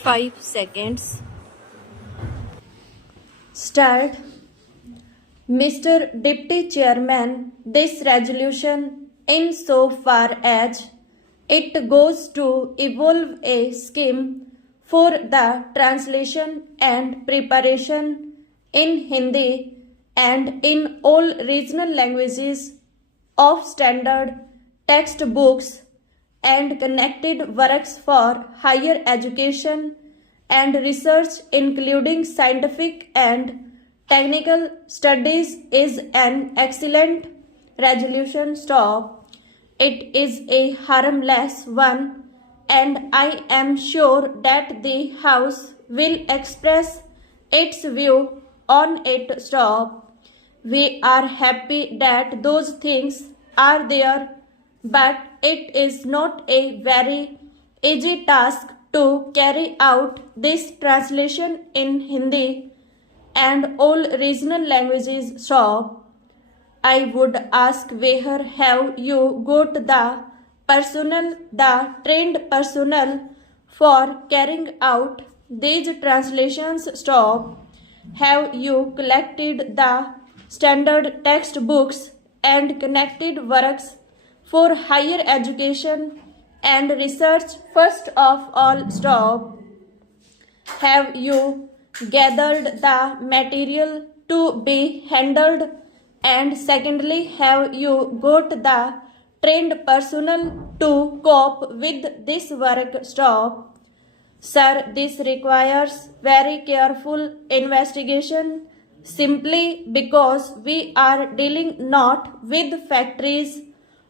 5 seconds. Start. Mr. Deputy Chairman, this resolution, in so far as it goes to evolve a scheme for the translation and preparation in Hindi and in all regional languages of standard textbooks and connected works for higher education and research, including scientific and technical studies, is an excellent resolution. Stop. It is a harmless one, and I am sure that the House will express its view on it. Stop. We are happy that those things are there, but it is not a very easy task to carry out this translation in Hindi and all regional languages. Stop. I would ask where have you got the personnel, the trained personnel for carrying out these translations? Stop. Have you collected the standard textbooks and connected works for higher education and research? First of all, stop. Have you gathered the material to be handled? And secondly, have you got the trained personnel to cope with this work? Stop. Sir, this requires very careful investigation simply because we are dealing not with factories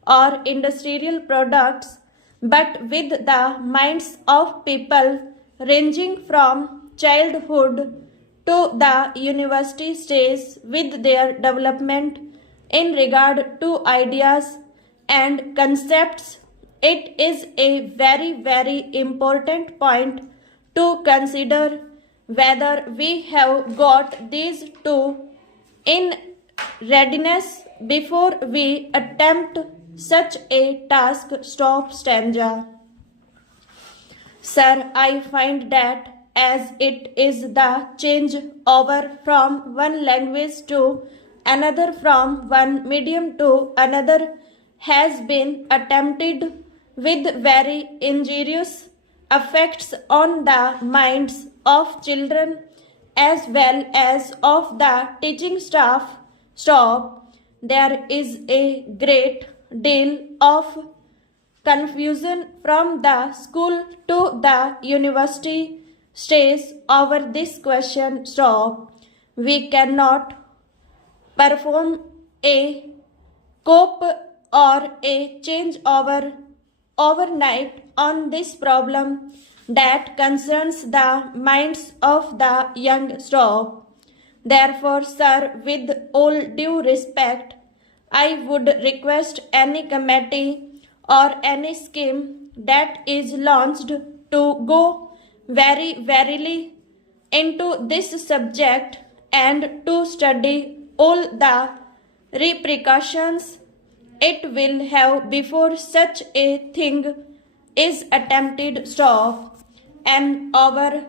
or industrial products but with the minds of people ranging from childhood to the university stage with their development in regard to ideas and concepts. It is a very important point to consider whether we have got these two in readiness before we attempt such a task. Stop. Stanza. Sir, I find that as it is the change over from one language to another, from one medium to another, has been attempted with very injurious effects on the minds of children as well as of the teaching staff. Stop. There is a great deal of confusion from the school to the university stage over this question. Stop. We cannot perform a cope or a change over overnight on this problem that concerns the minds of the young. Stop. Therefore, sir, with all due respect, I would request any committee or any scheme that is launched to go very verily into this subject and to study all the repercussions it will have before such a thing is attempted. Stop. An over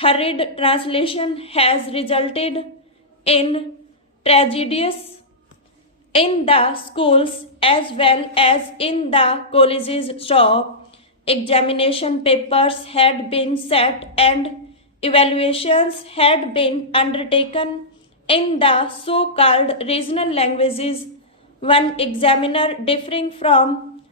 hurried translation has resulted in tragedies in the schools as well as in the colleges. Stop. Examination papers had been set and evaluations had been undertaken in the so-called regional languages, one examiner differing from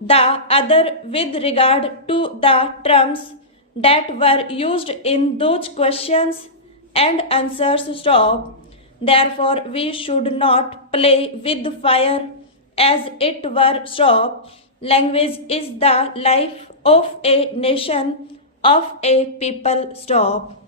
the other with regard to the terms that were used in those questions and answers. Stop. Therefore, we should not play with fire as it were. Stop. Language is the life of a nation, of a people. Stop.